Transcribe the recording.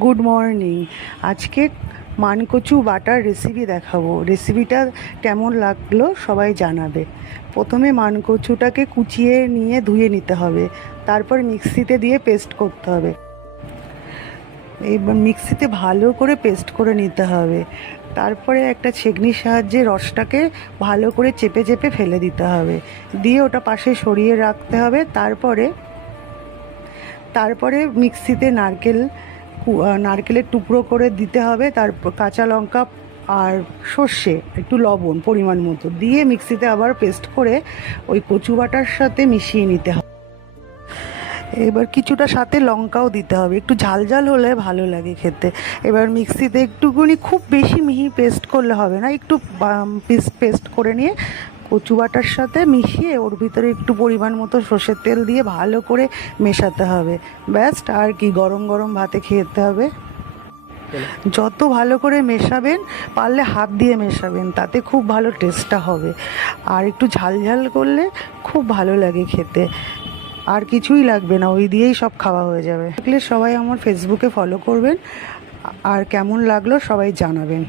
Good morning. আজকে মানকচু butter recipe দেখাবো। রেসিপিটা কেমন লাগলো সবাই জানাবে। প্রথমে মানকচুটাকে কুচিয়ে নিয়ে ধুয়ে নিতে হবে, তারপর মিক্সিতে দিয়ে পেস্ট করতে হবে। এবার মিক্সিতে ভালো করে পেস্ট করে নিতে হবে। তারপরে একটা ছেঁকনির সাহায্যে রসটাকে ভালো করে চেপে চেপে ফেলে দিতে হবে, দিয়ে ওটা পাশে সরিয়ে রাখতে হবে। তারপরে মিক্সিতে নারকেলের টুকরো করে দিতে হবে, তারপর কাঁচা লঙ্কা আর সর্ষে, একটু লবণ পরিমাণ মতো দিয়ে মিক্সিতে আবার পেস্ট করে ওই কচু বাটার সাথে মিশিয়ে নিতে হবে। এবার কিছুটা সাথে লঙ্কাও দিতে হবে, একটু ঝাল ঝাল হলে ভালো লাগে খেতে। এবার মিক্সিতে একটুখানি, খুব বেশি মিহি পেস্ট করলে হবে না, একটু পেস্ট করে নিয়ে কচু বাটার সাথে মিশিয়ে ওর ভিতরে একটু পরিমাণ মতো সর্ষের তেল দিয়ে ভালো করে মেশাতে হবে। ব্যাস, আর কি, গরম গরম ভাতে খেতে হবে। যত ভালো করে মেশাবেন, পারলে হাত দিয়ে মেশাবেন, তাতে খুব ভালো টেস্টটা হবে। আর একটু ঝাল ঝাল করলে খুব ভালো লাগে খেতে। আর কিছুই লাগবে না, ওই দিয়েই সব খাওয়া হয়ে যাবে। সবাই আমার ফেসবুকে ফলো করবেন, আর কেমন লাগলো সবাই জানাবেন।